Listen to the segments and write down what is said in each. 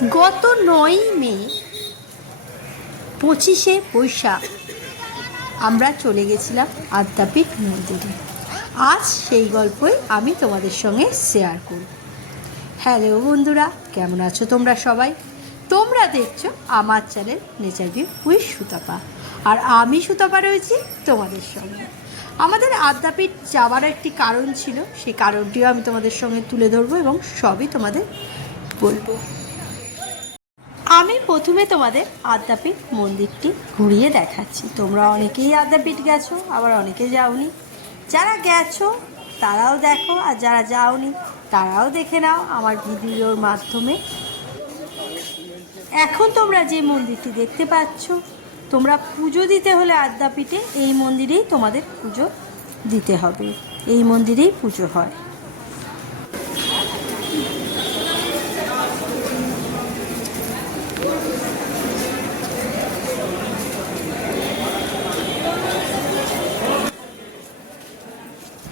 গত 9ই মে 25শে বৈশাখ আমরা চলে গেছিলাম আদ্যাপীঠ মন্দিরে। আজ সেই গল্পই আমি তোমাদের সঙ্গে শেয়ার করব। হ্যালো বন্ধুরা, কেমন আছো তোমরা সবাই? তোমরা দেখছো আমার channel nature view with Sutapa, আর আমি সুতপা রয়েছি তোমাদের সঙ্গে। আমাদের আদ্যাপীঠ যাওয়ার একটি কারণ ছিল, সেই কারণটিও আমি তোমাদের সঙ্গে তুলে ধরবো এবং সবই তোমাদের বলবো। আমি প্রথমে তোমাদের আদ্যাপীঠ মন্দিরটি ঘুরিয়ে দেখাচ্ছি। তোমরা অনেকেই আদ্যাপীঠ গেছো, আবার অনেকে যাওনি। যারা গেছো তারাও দেখো, আর যারা যাওনি তারাও দেখে নাও আমার ভিডিওর মাধ্যমে। এখন তোমরা যে মন্দিরটি দেখতে পাচ্ছ, তোমরা পুজো দিতে হলে আদ্যাপীঠে এই মন্দিরেই তোমাদের পুজো দিতে হবে। এই মন্দিরেই পুজো হয়।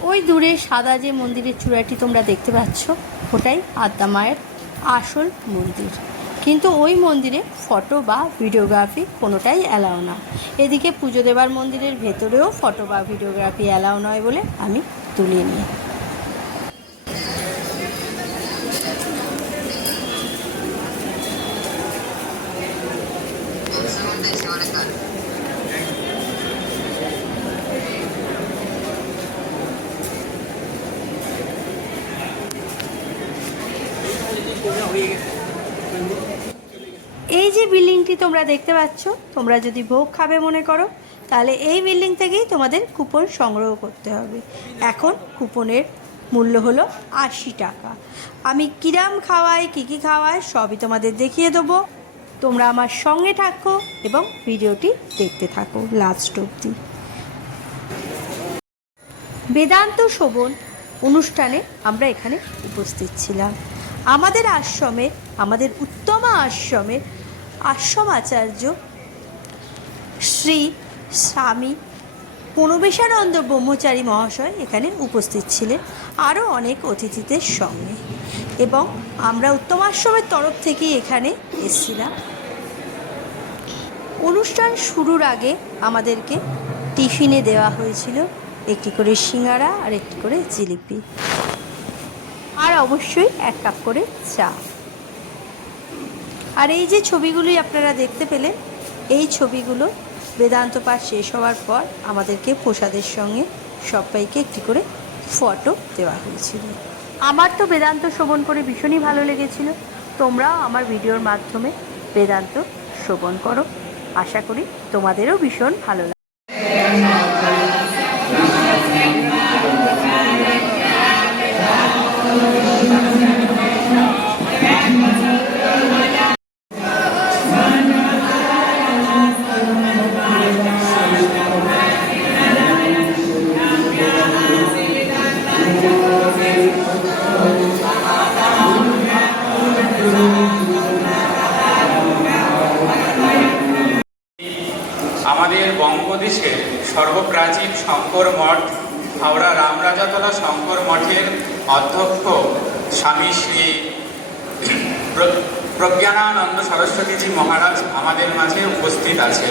ওই দূরে সাদা যে মন্দিরের চূড়াটি তোমরা দেখতে পাচ্ছ, ওটাই আদ্যা মায়ের আসল মন্দির। কিন্তু ওই মন্দিরে ফটো বা ভিডিওগ্রাফি কোনোটাই অ্যালাউ না। এদিকে পুজো দেবার মন্দিরের ভেতরেও ফটো বা ভিডিওগ্রাফি অ্যালাউ নয় বলে আমি তুলে নিই। এই যে বিল্ডিংটি তোমরা দেখতে পাচ্ছ, তোমরা যদি ভোগ খাবে মনে করো, তাহলে এই বিল্ডিং থেকেই তোমাদের কুপন সংগ্রহ করতে হবে। এখন কুপনের মূল্য হলো 80 টাকা। আমি কিরাম খাওয়াই, কী খাওয়াই সবই তোমাদের দেখিয়ে দেবো। তোমরা আমার সঙ্গে থাকো এবং ভিডিওটি দেখতে থাকো লাস্ট অবধি। বেদান্ত শোভন অনুষ্ঠানে আমরা এখানে উপস্থিত ছিলাম। আমাদের আশ্রমে, আমাদের উত্তমা আশ্রমের আশ্রম আচার্য শ্রী স্বামী প্রণবেশানন্দ ব্রহ্মচারী মহাশয় এখানে উপস্থিত ছিলেন, আরও অনেক অতিথিদের সঙ্গে। এবং আমরা উত্তম আশ্রমের তরফ থেকেই এখানে এসেছিলাম। অনুষ্ঠান শুরুর আগে আমাদেরকে টিফিনে দেওয়া হয়েছিল একটি করে সিঙ্গারা আর একটি করে জিলিপি, আর অবশ্যই 1 কাপ করে চা। আর এই যে ছবিগুলি আপনারা দেখতে পেলেন, এই ছবিগুলো বেদান্ত পাঠ শেষ হওয়ার পর আমাদেরকে প্রসাদের সঙ্গে সবাইকে একটি করে ফটো দেওয়া হয়েছিল। আমার তো বেদান্ত শ্রবণ করে ভীষণই ভালো লেগেছিল। তোমরাও আমার ভিডিওর মাধ্যমে বেদান্ত শ্রবণ করো, আশা করি তোমাদেরও ভীষণ ভালো লাগে। আমাদের বঙ্গদেশের সর্বপ্রাচীন শঙ্কর মঠ, হাওড়া রামরাজাতলা শঙ্কর মঠের অধ্যক্ষ স্বামী শ্রী প্রজ্ঞানানন্দ সরস্বতীজি মহারাজ আমাদের মাঝে উপস্থিত আছে।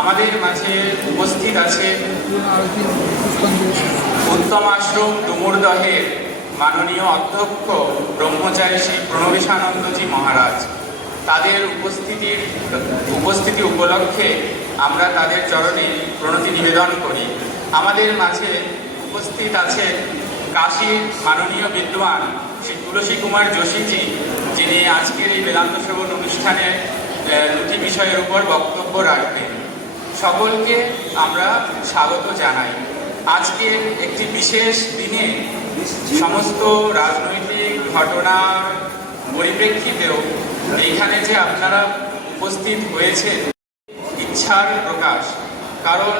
আমাদের মাঝে উপস্থিত আছে উত্তম আশ্রম ডুমুরদহের মাননীয় অধ্যক্ষ ব্রহ্মচারী শ্রী প্রণবেশানন্দজি মহারাজ। তাদের উপস্থিতি উপলক্ষে আমরা তাদের চরণে প্রণতি নিবেদন করি। আমাদের মাঝে উপস্থিত আছে কাশীর মাননীয় বিদ্বান শ্রী তুলসী কুমার যোশীজি, যিনি আজকের এই বেদান্ত শ্রবণ অনুষ্ঠানে 2টি বিষয়ের উপর বক্তব্য রাখবেন। সকলকে আমরা স্বাগত জানাই। আজকে একটি বিশেষ দিনে সমস্ত রাজনৈতিক ঘটনার পরিপ্রেক্ষিতেও এইখানে যে আপনারা উপস্থিত হয়েছে ইচ্ছার প্রকাশ। কারণ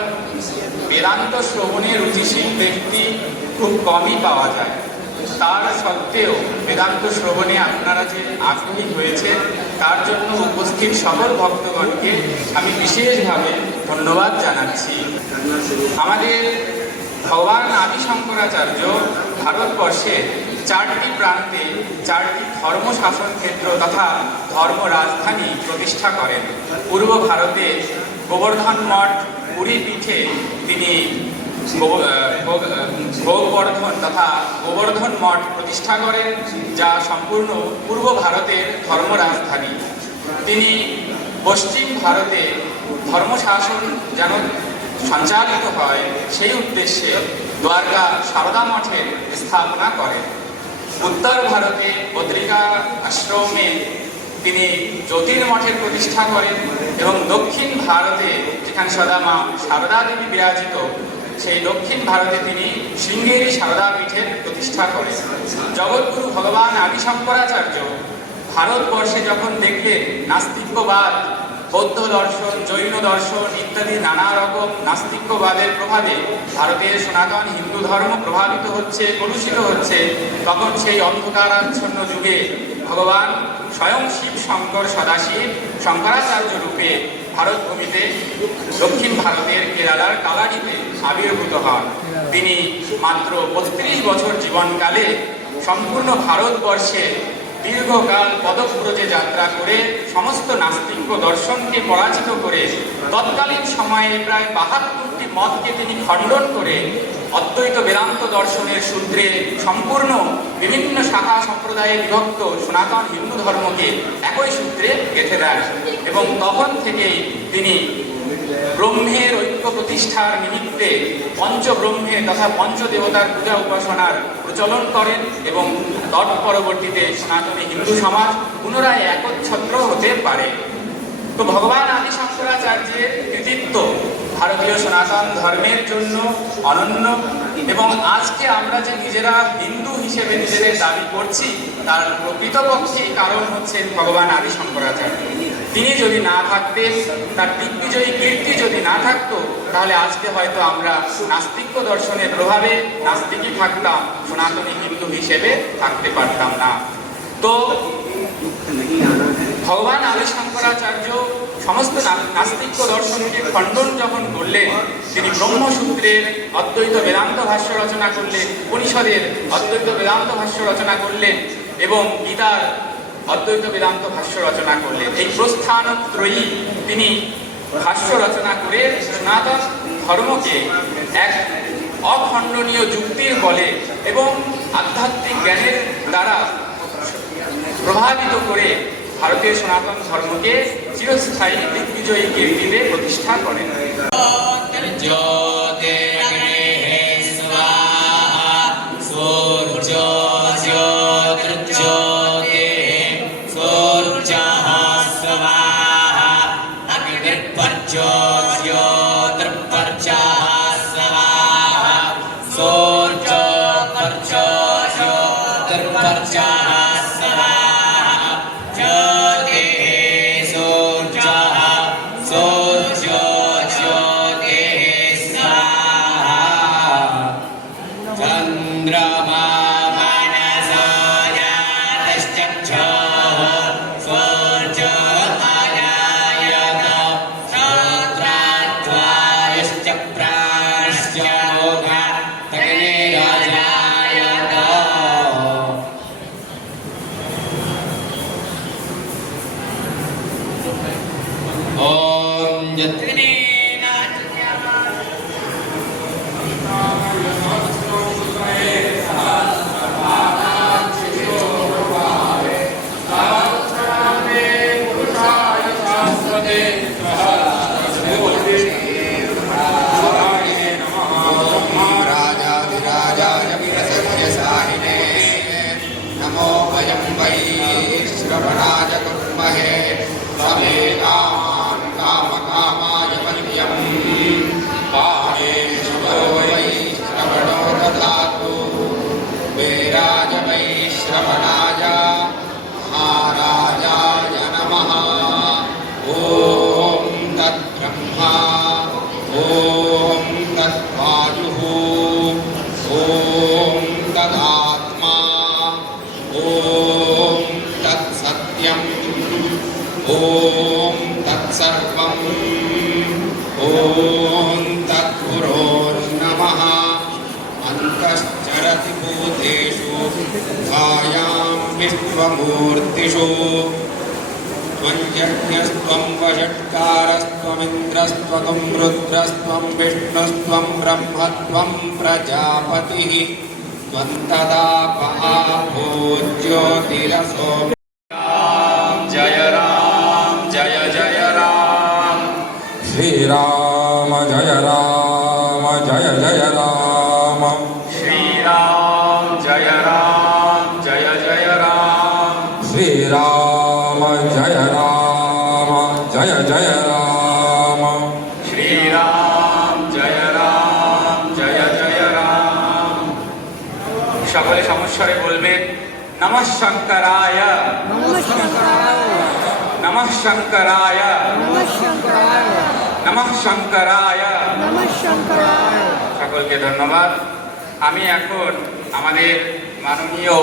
বেদান্ত শ্রবণে রুচিশীল ব্যক্তি খুব কমই পাওয়া যায়। তার সত্ত্বেও বেদান্ত শ্রবণে আপনারা যে আগ্রহী হয়েছে, তার জন্য উপস্থিত সকল ভক্তগণকে আমি বিশেষভাবে ধন্যবাদ জানাচ্ছি। আমাদের ভগবান আদি শঙ্করাচার্য ভারতবর্ষে চারটি প্রান্তে চারটি ধর্ম শাসন ক্ষেত্র তথা ধর্ম রাজধানী প্রতিষ্ঠা করেন। পূর্ব ভারতে গোবর্ধন মঠ, পুরী পীঠে তিনি গোবর্ধন তথা গোবর্ধন মঠ প্রতিষ্ঠা করেন, যা সম্পূর্ণ পূর্ব ভারতের ধর্ম রাজধানী। তিনি পশ্চিম ভারতে ধর্মশাসন যেন সঞ্চালিত হয় সেই উদ্দেশ্যে দ্বারকা সারদা মঠের স্থাপনা করেন। উত্তর ভারতে বদ্রিকা আশ্রমে তিনি জ্যোতির্মঠের প্রতিষ্ঠা করেন এবং দক্ষিণ ভারতে যেখানে সদা মা সারদা দেবী বিরাজিত, সেই দক্ষিণ ভারতে তিনি শৃঙ্গেরি সারদা পীঠের প্রতিষ্ঠা করেন। জগৎগুরু ভগবান আদি শঙ্করাচার্য ভারতবর্ষে যখন দেখলেন নাস্তিক্যবাদ, বৌদ্ধ দর্শন, জৈন দর্শন ইত্যাদি নানা রকম নাস্তিক্যবাদের প্রভাবে ভারতের সনাতন হিন্দু ধর্ম প্রভাবিত হচ্ছে, কলুষিত হচ্ছে, তখন সেই অন্ধকারাচ্ছন্ন যুগে ভগবান স্বয়ং শিব শঙ্কর সদাশিব শঙ্করাচার্য রূপে ভারতভূমিতে দক্ষিণ ভারতের কেরালার কালাডিতে আবির্ভূত হন। তিনি মাত্র ৩২ বছর জীবনকালে সম্পূর্ণ ভারতবর্ষে দীর্ঘকাল পদব্রজে যাত্রা করে সমস্ত নাস্তিক্য দর্শনকে পরাজিত করে তৎকালীন সময়ে প্রায় ৭২টি মতকে তিনি খণ্ডন করে অদ্বৈত বেদান্ত দর্শনের সূত্রে সম্পূর্ণ বিভিন্ন শাখা সম্প্রদায়ে বিভক্ত সনাতন হিন্দু ধর্মকে একই সূত্রে গেঁথে দেন এবং তখন থেকেই তিনি ব্রহ্মের ঐক্য প্রতিষ্ঠার নিমিত্তে পঞ্চব্রহ্মে তথা পঞ্চদেবতার পূজা উপাসনার প্রচলন করেন এবং তৎপরবর্তীতে সনাতনী হিন্দু সমাজ পুনরায় একচ্ছত্র হতে পারে। তো ভগবান আদি শঙ্করাচার্যের কৃতিত্ব ভারতীয় সনাতন ধর্মের জন্য অনন্য এবং আজকে আমরা যে নিজেরা হিন্দু হিসেবে নিজেদের দাবি করছি তার প্রকৃতপক্ষে কারণ হচ্ছেন ভগবান আদি শঙ্করাচার্য। তিনি যদি না থাকতেন, তার দিগ্বিজয়ী কীর্তি যদি না থাকতো, তাহলে আজকে হয়তো আমরা নাস্তিক্য দর্শনের প্রভাবে নাস্তিকই থাকতাম, সনাতনী হিন্দু হিসেবে থাকতে পারতাম না। তো ভগবান আদি শঙ্করাচার্য সমস্ত নাস্তিক্য দর্শনকে খণ্ডন যখন করলেন, তিনি ব্রহ্মসূত্রের অদ্বৈত বেদান্ত ভাষ্য রচনা করলেন, উপনিষদের অদ্বৈত বেদান্ত ভাষ্য রচনা করলেন এবং গীতার অদ্বৈত বেদান্ত ভাষ্য রচনা করলেন। এই প্রস্থানত্রয়ী তিনি ভাষ্য রচনা করে সনাতন ধর্মকে এক অখণ্ডনীয় যুক্তির বলে এবং আধ্যাত্মিক জ্ঞানের দ্বারা প্রভাবিত করে ভারতের সনাতন ধর্মকে চিরস্থায়ী দিগ্বিজয়ী কীর্তিতে প্রতিষ্ঠা করেন। ॐ तत्पुरो नमः। अन्तश्चर रतिभूतेषु भायां विश्वमूर्तिषु त्वञ्जज्ञस्त्वं वषट्कारस्त्वमिन्द्रस्त्वं रुद्रस्त्वं विष्णुस्त्वं ब्रह्मत्वं प्रजापतिः त्वं तदापहा भूज्योतिरसो जय राम जय जय राम। श्रीराम जय राम जय जय राम। श्रीराम जय राम जय जय राम। श्रीराम जय राम जय जय राम। श्रीराम जय राम जय जय राम। সকলে সমস্বরে বলবেন নমঃ শঙ্করায় নমঃ শঙ্করায় নমঃ শঙ্করায়। সকলকে ধন্যবাদ। আমি এখন আমাদের মাননীয়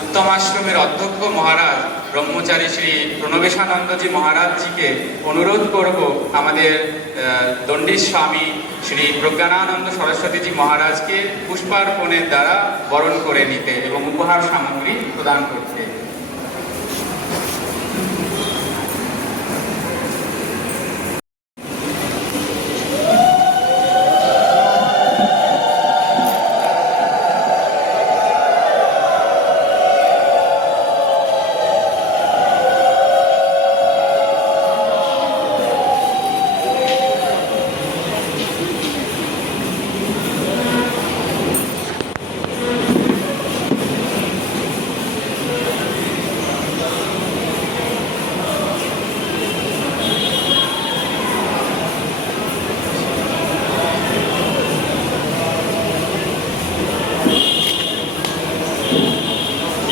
উত্তমাশ্রমের অধ্যক্ষ মহারাজ ব্রহ্মচারী শ্রী প্রণবেশানন্দজি মহারাজজিকে অনুরোধ করব আমাদের দণ্ডী স্বামী শ্রী প্রজ্ঞানানন্দ সরস্বতীজি মহারাজকে পুষ্পার্পণের দ্বারা বরণ করে নিতে এবং উপহার সামগ্রী প্রদান করতে।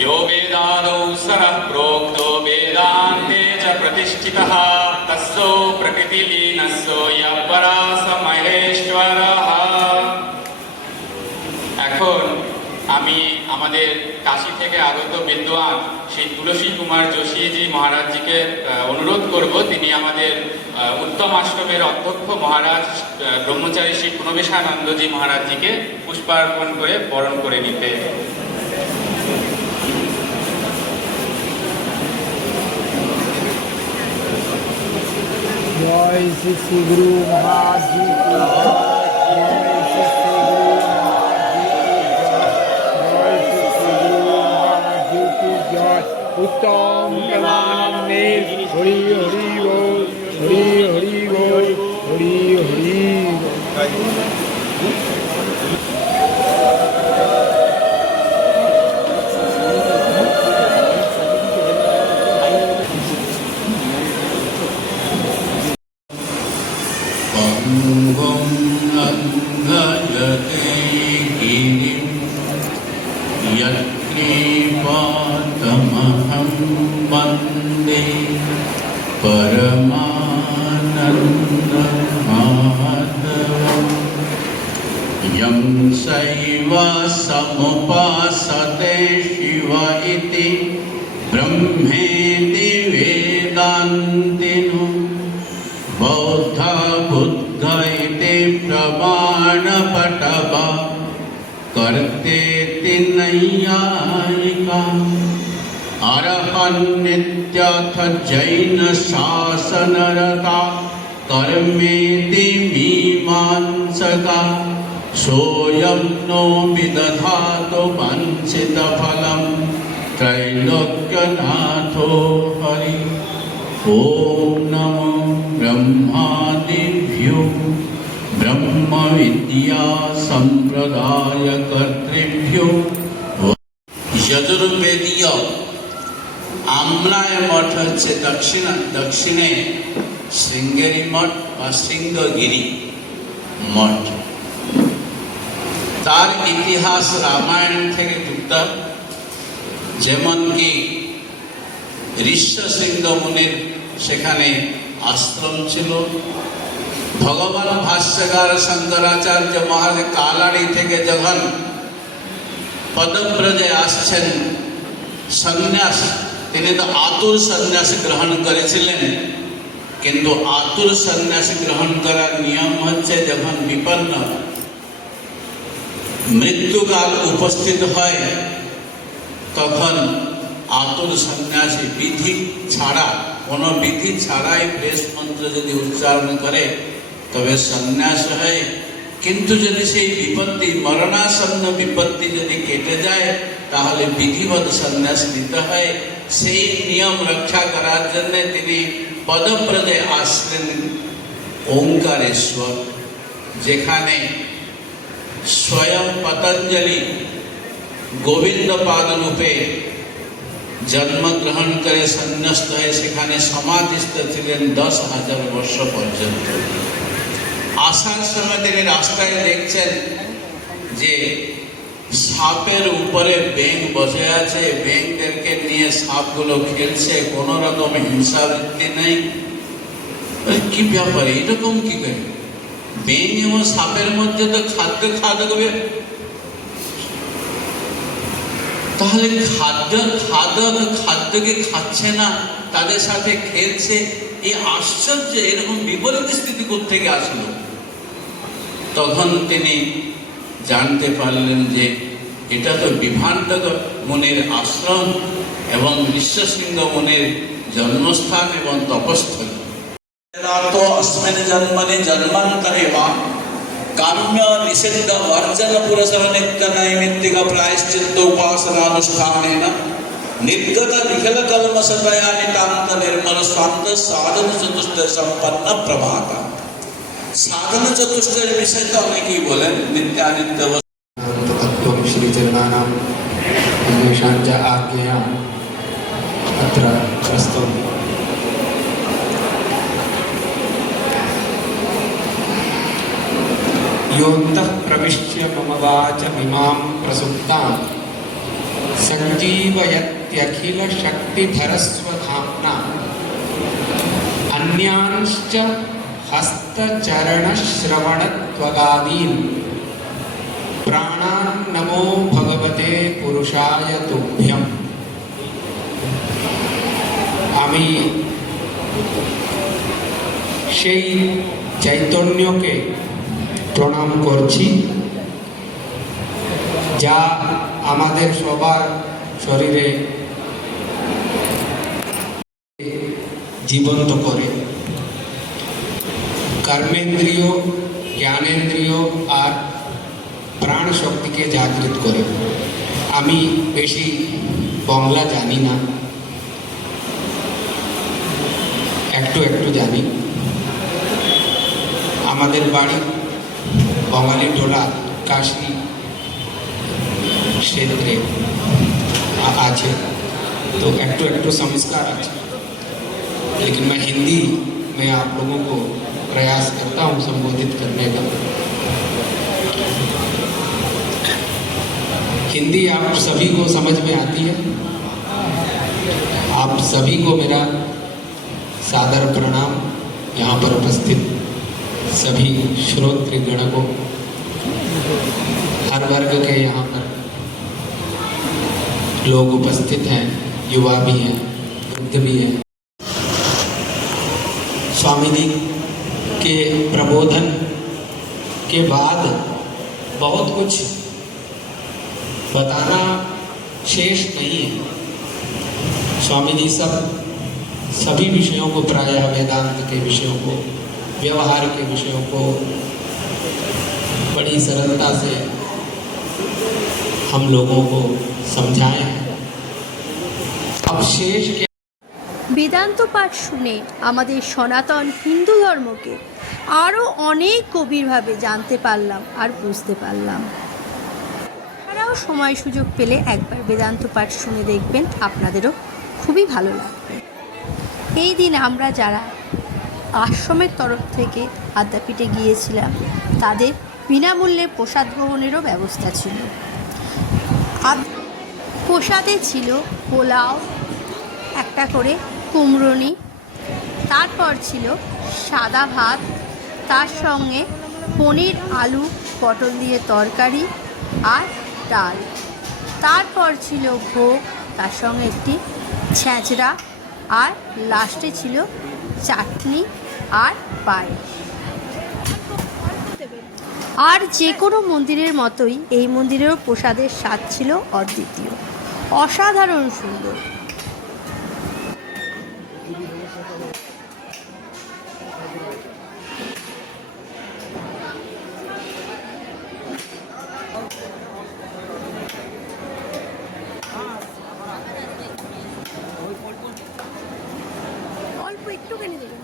यो वेदादौ सरः प्रोक्तो वेदान्ते च प्रतिष्ठितः तस्सो प्रकृतिलीनस्सो यपरास महेश्वरः। এখন আমি আমাদের কাশী থেকে আগত বিদ্বান শ্রী তুলসী কুমার যোশীজি মহারাজজিকে অনুরোধ করব তিনি আমাদের উত্তম আশ্রমের অধ্যক্ষ মহারাজ ব্রহ্মচারী শ্রী প্রণবেশানন্দজি মহারাজজিকে পুষ্পার্পণ করে বরণ করে নিতে। जय श्री श्री गुरु महाराज जी की जय। जय श्री श्री गुरु महाराज जी की जय। जय श्री श्री गुरु महाराज जी की जय। उत्तम प्रणाम ने हरि हरि बोल हरि हरि बोल हरि हरि पङ्गुं लङ्घयते गिरिं यत्कृपातमहं वन्दे परमानन्दमाधवम् यं शैव समुपासते शिव इति ब्रह्मेति वेदान्तिनो बौद्ध बुद्ध इति प्रमाणपटव कर्तेति नैयायिका अरहन्नित्यथ जैन शासनरता कर्मेति मीमांसका सोऽयं नो विदधातु वञ्चितफलं त्रैलोक्यनाथो हरि। ॐ नमो ब्रह्मादिभ्यो ब्रह्मविद्या सम्प्रदायकर्तृभ्यो। यजुर्वेदीय আমলায় মঠ হচ্ছে দক্ষিণে শৃঙ্গেরি মঠ বা সিংহগিরি মঠ। তার ইতিহাস রামায়ণ থেকে যুক্ত, যেমন কি ঋষ্যশৃঙ্গ মুনির সেখানে আশ্রম ছিল। ভগবান ভাষ্যকার শঙ্করাচার্য মহারাজ কালাড়ি থেকে যখন পদব্রজে আসছেন সন্ন্যাস, তিনি তো আতুর সন্ন্যাস গ্রহণ করেছিলেন, কিন্তু আতুর সন্ন্যাস গ্রহণ করার নিয়ম হচ্ছে যখন বিপন্ন মৃত্যুকাল উপস্থিত হয় তখন আতুর সন্ন্যাসী বিধি ছাড়া, কোনো বিধি ছাড়াই প্রেস মন্ত্র যদি উচ্চারণ করে তবে সন্ন্যাস হয়। কিন্তু যদি সেই বিপত্তি, মরণাসন্ন বিপত্তি যদি কেটে যায় তাহলে বিধিবৎ সন্ন্যাস নিতে হয়। সেই নিয়ম রক্ষা করার জন্য তিনি পদব্রজে আসলেন ওঙ্কারেশ্বর, যেখানে স্বয়ং পতঞ্জলি গোবিন্দ পাদ রূপে জন্মগ্রহণ করে সন্ন্যস্ত হয়ে সেখানে সমাধিস্থ ছিলেন 10,000 বর্ষ পর্যন্ত। আসার সময় তিনি রাস্তায় দেখছেন যে সাপের উপরে ব্যাঙ বসে আছে, ব্যাঙদেরকে নিয়ে সাপগুলো খেলছে, কোনো রকম হিংসাবৃত্তি নেই। কি ব্যাপার, এরকম কি করে? ব্যাঙ এবং সাপের মধ্যে তো খাদ্য খাওয়া, তাহলে খাদ্যকে খাচ্ছে না, তাদের সাথে খেলছে, এই আশ্চর্য, এরকম বিপরীত স্থিতি কোত্থেকে আসলো? তখন তিনি জানতে পারলেন যে এটা তো বিভাণ্ডক মুনির আশ্রম এবং বিশ্বসিংহ মুনির জন্মস্থান এবং তপস্থলী। अस्मिन् जन्मनि जन्मान्तरे वा काम्य निषिद्ध वर्जन पुरस्सर नित्य नैमित्तिक प्रायश्चित्त उपासनानुष्ठानेन निर्गत निखिल कल्मषदया नितान्त निर्मल स्वान्त साधन चतुष्टय संपन्न प्रभाता। साधन चतुष्टय विषय तो अनेकेই বলেন, नित्यानित्य तत्त्वं श्रीचरणानां अन्वेषां च आज्ञया अत्र प्रस्तौति। योऽन्तः प्रविश्य मम वाचमिमां प्रसुप्तां सञ्जीवयत्यखिलशक्तिधरस्वधाम्ना अन्यांश्च हस्तचरणश्रवणत्वगादीन् प्राणान् नमो भगवते पुरुषाय तुभ्यम्। আমি সেই চৈতন্যকে প্রণাম করছি যা আমাদের সবার শরীরে জীবন্ত করে, কর্মেন্দ্রিয়, জ্ঞানেন্দ্রিয় আর প্রাণ শক্তিকে জাগৃত করে। আমি বেশি বাংলা জানি না, একটু একটু জানি। আমাদের বাড়ি बंगाली टोला काशी क्षेत्रे आछे, तो एकटू एकटू संस्कार आछे, लेकिन मैं हिंदी में आप लोगों को प्रयास करता हूँ संबोधित करने का। हिंदी आप सभी को समझ में आती है। आप सभी को मेरा सादर प्रणाम। यहाँ पर उपस्थित सभी श्रोतृगण को, हर वर्ग के यहाँ पर लोग उपस्थित हैं, युवा भी हैं, वृद्ध भी हैं। स्वामी जी के प्रबोधन के बाद बहुत कुछ बताना शेष नहीं है। स्वामी जी सभी विषयों को, प्रायः वेदांत के विषयों को, व्यवहार के विषयों को बड़ी सरलता से हम लोगों को समझाएं। अब शेष के বেদান্ত পাঠ শুনে আমাদের সনাতন হিন্দু ধর্মকে আরও অনেক গভীরভাবে জানতে পারলাম আর বুঝতে পারলাম। আপনারাও সময় সুযোগ পেলে একবার বেদান্ত পাঠ শুনে দেখবেন, আপনাদেরও খুবই ভালো লাগবে। এই দিন আমরা যারা আশ্রমের তরফ থেকে আদ্যাপীঠে গিয়েছিলাম তাদের বিনামূল্যে প্রসাদ গ্রহণেরও ব্যবস্থা ছিল। প্রসাদে ছিল পোলাও, একটা করে কুমড়োনি, তারপর ছিল সাদা ভাত, তার সঙ্গে পনির, আলু, পটল দিয়ে তরকারি আর ডাল। তারপর ছিল ভোগ, তার সঙ্গে একটি ছ্যাঁচড়া, আর লাস্টে ছিল চাটনি আর পায়েস। আর যে কোনো মন্দিরের মতোই এই মন্দিরেরও প্রসাদের স্বাদ ছিল অদ্বিতীয়, অসাধারণ সুন্দর। অল্প একটুখানি দেবেন।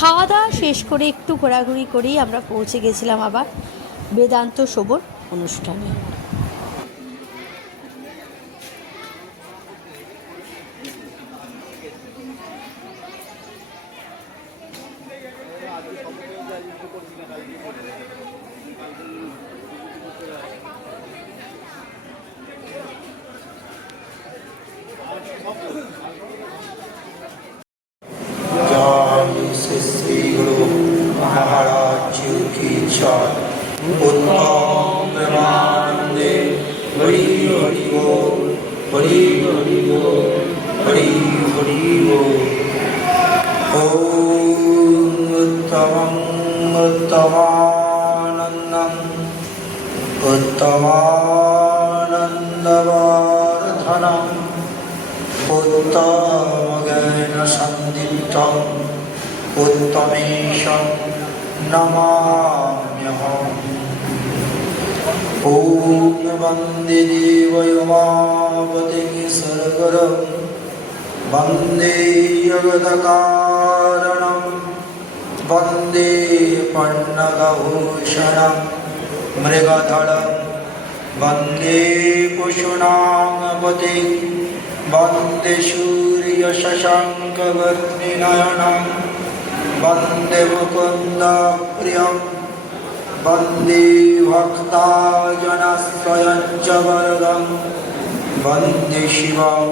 খাওয়া দাওয়া শেষ করে একটু ঘোরাঘুরি করেই আমরা পৌঁছে গেছিলাম আবার বেদান্ত শোভন অনুষ্ঠানে। श्री गुरु महाराज की जय। उत्तम प्रेमानंदे हरि हरि बोल, हरि हरि बोल, हरि हरि बोल। ओम उत्तमं उत्तमानन्दं उत्तमानन्दवर्धनम् उत्तमज्ञान सन्दीप्तम् उत्तमेशं नमाम्यहम्। ॐ वन्दे देवयुमापतिं सर्वरं वन्दे जगत्कारणं वन्दे पन्नगभूषणं मृगधरं वन्दे कुशुनामपतिं वन्दे सूर्यशशाङ्कवर्णिनयनं वन्दे मुकुन्दप्रियं वन्दे भक्ताजनस्वयं च वरदं वन्दे शिवं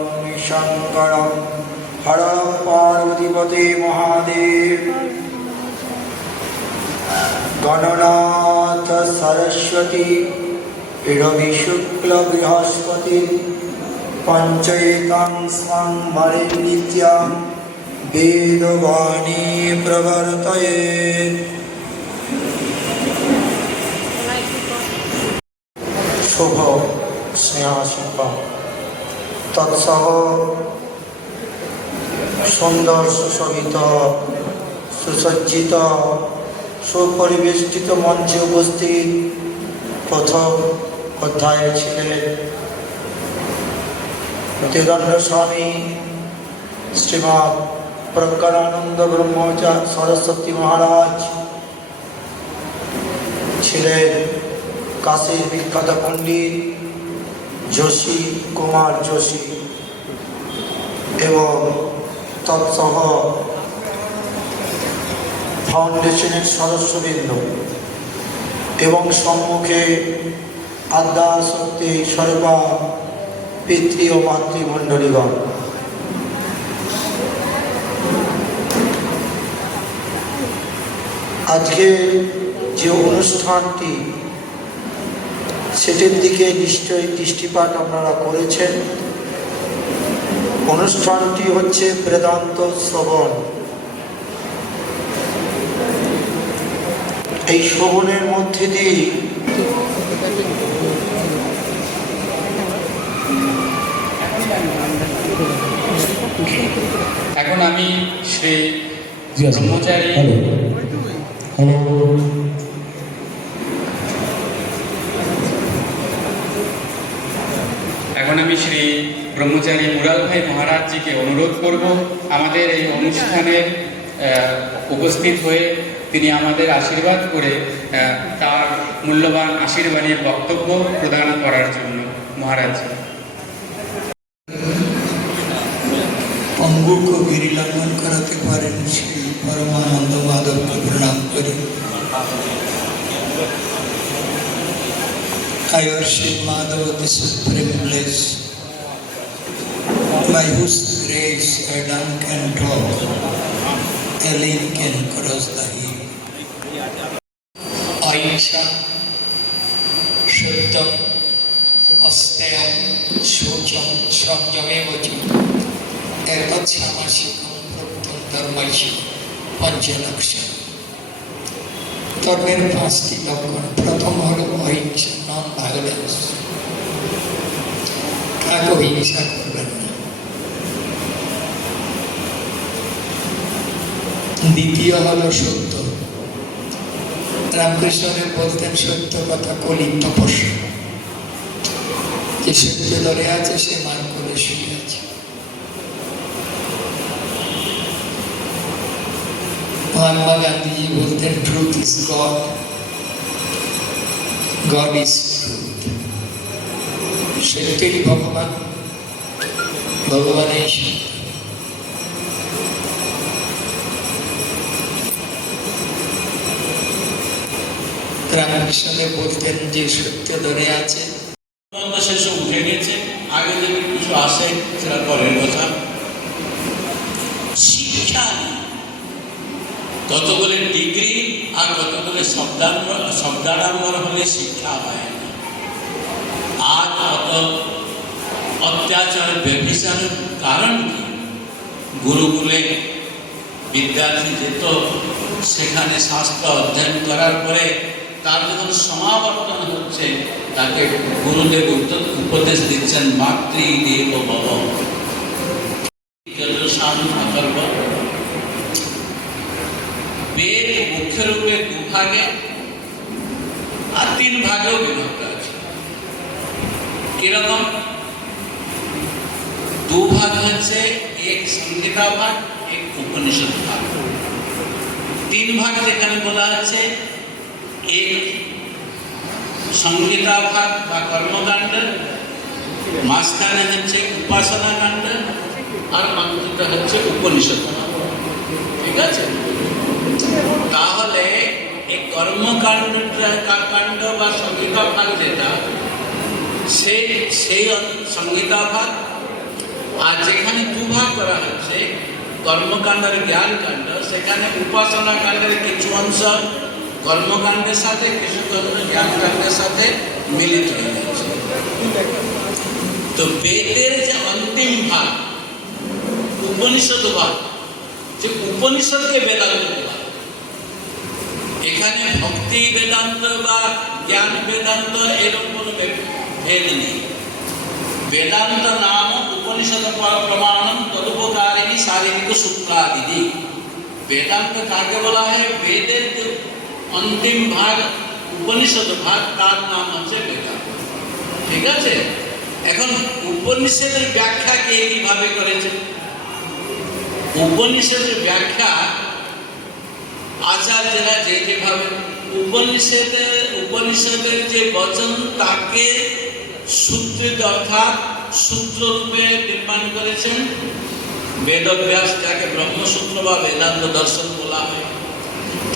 शङ्करं हर पार्वतीपते महादेव। गणनाथ सरस्वती रवि शुक्ल बृहस्पति पंचैतां स्वं नित्यं वेदवाणी प्रवर्तये। शुभ स्नेहाशंका तत्सह सुंदर सुशोभित सुसज्जित सुपरिवेष्टित मंचे उपस्थित प्रथम अध्याये छिलेन देदानंद स्वामी श्रीमद प्रज्ञानंद ब्रह्मचार्य सरस्वती महाराज छिलेन काशीर विख्यात पंडित जोशी कुमार जोशी एवं तत्सह फाउंडेशনের সদস্যবৃন্দ এবং সম্মুখে আদ্যাশক্তি সর্বা পিতৃ ও মাতৃমণ্ডলীগণ, আজকে যে অনুষ্ঠানটি সেটির দিকে নিশ্চয়ই দৃষ্টিপাত আপনারা করেছেন। অনুষ্ঠানটি হচ্ছে বেদান্ত শ্রবণ। এই শ্রবণের মধ্যে দিয়ে এখন আমি শ্রী ব্রহ্মচারী শ্রী ব্রহ্মচারী মুরাল ভাই মহারাজজিকে অনুরোধ করব আমাদের এই অনুষ্ঠানে উপস্থিত হয়ে তিনি আমাদের আশীর্বাদ করে তার মূল্যবান আশীর্বাণী বক্তব্য প্রদান করার জন্য। মহারাজ অঙ্গুক গিরি লঙ্ঘন করাতে পারেন শ্রী পরমানন্দ মাধবকে প্রণাম করি। I worship Madhava, the supreme bliss, by whose grace a dumb can talk, a lame can cross the hill. Aisha, Shuddham, Astayam, Shocham, Samyamevaji, Ekatsamasikam, Praptam, Dharmaisi, Panchalaksha. ধর্মের পাঁচটি লক্ষণ, প্রথম হল অহিংসা, নন ভায়োলেন্স, কাকে হিংসা করবেন না। দ্বিতীয় হল সত্য, রামকৃষ্ণদেব বলতেন সত্য কথা কলির তপস্যা, যে সত্য ধরে আছে সে মান করে শুয়ে আছে। মহাত্মা গান্ধীজি বলতেন truth is god, god is truth. সত্যই ভগবান, ভগবানের সত্য। রামকৃষ্ণদেব বলতেন যে সত্য ধরে আছে। শেষে উঠে গেছে, আগে যদি কিছু আসে সেটা পরের কথা। শিক্ষা কতগুলি ডিগ্রি আর কতগুলি শব্দাডম্বর হলে শিক্ষা হয় না। আর কত অত্যাচার ব্যভিচারের কারণ কি? গুরুকুলে বিদ্যার্থী যেত, সেখানে শাস্ত্র অধ্যয়ন করার পরে তার যখন সমাবর্তন হচ্ছে, তাকে গুরুদেব উপদেশ দিচ্ছেন মাতৃদেব ভব। বেদ মুখ্য রূপে দুভাগে আর তিন ভাগেও বিভক্ত আছে। কিরকম? দুভাগ হচ্ছে, এক সংহিতা ভাগ, এক উপনিষদ ভাগ। তিন ভাগ যেখানে বলা আছে, এক সংহিতা ভাগ বা কর্মকাণ্ড, মাঝখানে হচ্ছে উপাসনা কাণ্ড, আর অন্তত হচ্ছে উপনিষদ। ঠিক আছে? তাহলে এই কর্মকাণ্ড বা সংহিতা ভাগ যেটা, সেই সংহিতা ভাগ। আর যেখানে দুভাগ করা হচ্ছে, কর্মকাণ্ডের জ্ঞান কাণ্ড, সেখানে উপাসনা কাণ্ডের কিছু অংশ কর্মকাণ্ডের সাথে, কিছু জ্ঞান কাণ্ডের সাথে মিলিত হয়ে যাচ্ছে। তো বেদের যে অন্তিম ভাগ, উপনিষদ ভাগ, যে উপনিষদকে বেদান্ত বলা, এখানে ভক্তি বেদান্ত বা জ্ঞান বেদান্ত এরকম কোনো ভেদ নেই। বেদান্ত নাম উপনিষদ প্রমাণম তদুপকারিণী শারীরিক সূত্রাদি। বেদান্ত কাকে বলা হয়? বেদের যে অন্তিম ভাগ, উপনিষদ ভাগ, তার নাম হচ্ছে বেদান্ত। ঠিক আছে? এখন উপনিষদের ব্যাখ্যা কে কিভাবে করেছে? উপনিষদের ব্যাখ্যা আচার্যরা যেভাবে উপনিষদের যে বচন, তাকে সূত্রিত অর্থাৎ সূত্র রূপে নির্মাণ করেছেন বেদব্যাস, যাকে ব্রহ্মসূত্র বা বেদান্ত দর্শন বলা হয়।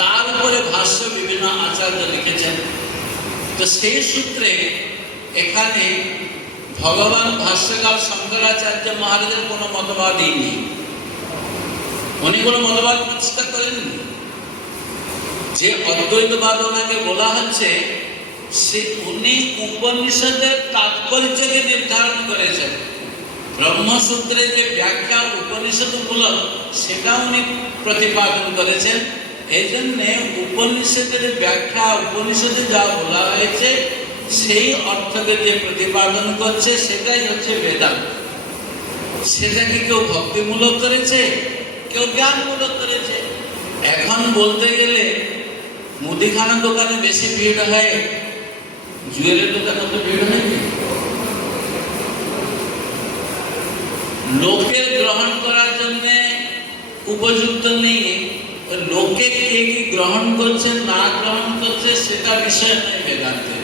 তার উপরে ভাষ্য বিভিন্ন আচার্য লিখেছেন। তো সেই সূত্রে এখানে ভগবান ভাষ্যকার শঙ্করাচার্য মহারাজের কোনো মতবাদই নেই। উনি কোনো মতবাদ প্রতিষ্ঠা করেননি। যে অদ্বৈতবাদ ওনাকে বলা হচ্ছে, সে উনি উপনিষদের তাৎপর্যকে নির্ধারণ করেছেন। ব্রহ্মসূত্রের যে ব্যাখ্যা উপনিষদমূলক, সেটা উনি প্রতিপাদন করেছেন। এই জন্যে উপনিষদের ব্যাখ্যা, উপনিষদে যা বলা হয়েছে সেই অর্থকে যে প্রতিপাদন করছে, সেটাই হচ্ছে বেদান্ত। সেটাকে কেউ ভক্তিমূলক করেছে, কেউ জ্ঞানমূলক করেছে। এখন বলতে গেলে মুদিখানার দোকানে বেশি ভিড় হয়, জুয়েলের দোকানে তো ভিড় হয়। লোকের গ্রহণ করার জন্য উপযুক্ত নেই। লোকে কে কি গ্রহণ করছে না গ্রহণ করছে সেটা বিষয় নয় বেদান্তের।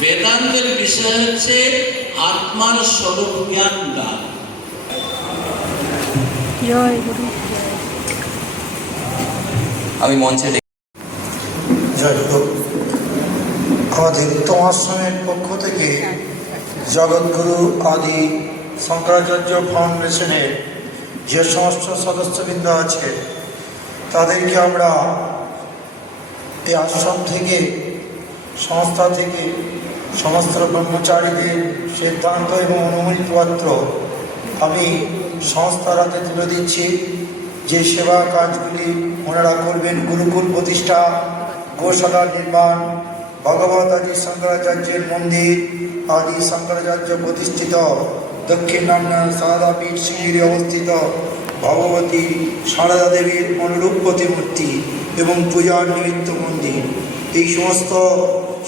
বেদান্তের বিষয় হচ্ছে আত্মার স্বরূপ জ্ঞান দান। আমি মঞ্চে জয় গুরু। আমাদের উত্তম আশ্রমের পক্ষ থেকে জগৎগুরু আদি শঙ্করাচার্য ফাউন্ডেশনের যে সমস্ত সদস্যবৃন্দ আছে তাদেরকে আমরা এই আশ্রম থেকে, সংস্থা থেকে সমস্ত ব্রহ্মচারীদের সিদ্ধান্ত এবং অনুমতিপত্র আমি সংস্থার হাতে তুলে দিচ্ছি। যে সেবা কাজগুলি ওনারা করবেন, গুরুকুল প্রতিষ্ঠা, গোশালা নির্মাণ, ভগবত আদি শঙ্করাচার্যের মন্দির আদি শঙ্করাচার্য প্রতিষ্ঠিত দক্ষিণ নারায়ণ সারদাপীঠ শিঙ্গিরে অবস্থিত ভগবতী সারদা দেবীর অনুরূপ প্রতিমূর্তি এবং পূজার নিমিত্ত মন্দির, এই সমস্ত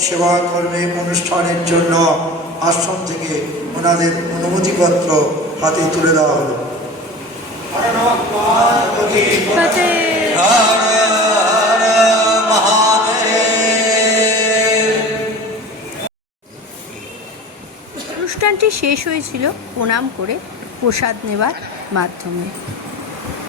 সেবা কর্মে অনুষ্ঠানের জন্য আশ্রম থেকে ওনাদের অনুমতিপত্র হাতে তুলে দেওয়া হলো। অনুষ্ঠানটি শেষ হয়েছিল প্রণাম করে প্রসাদ নেবার মাধ্যমে।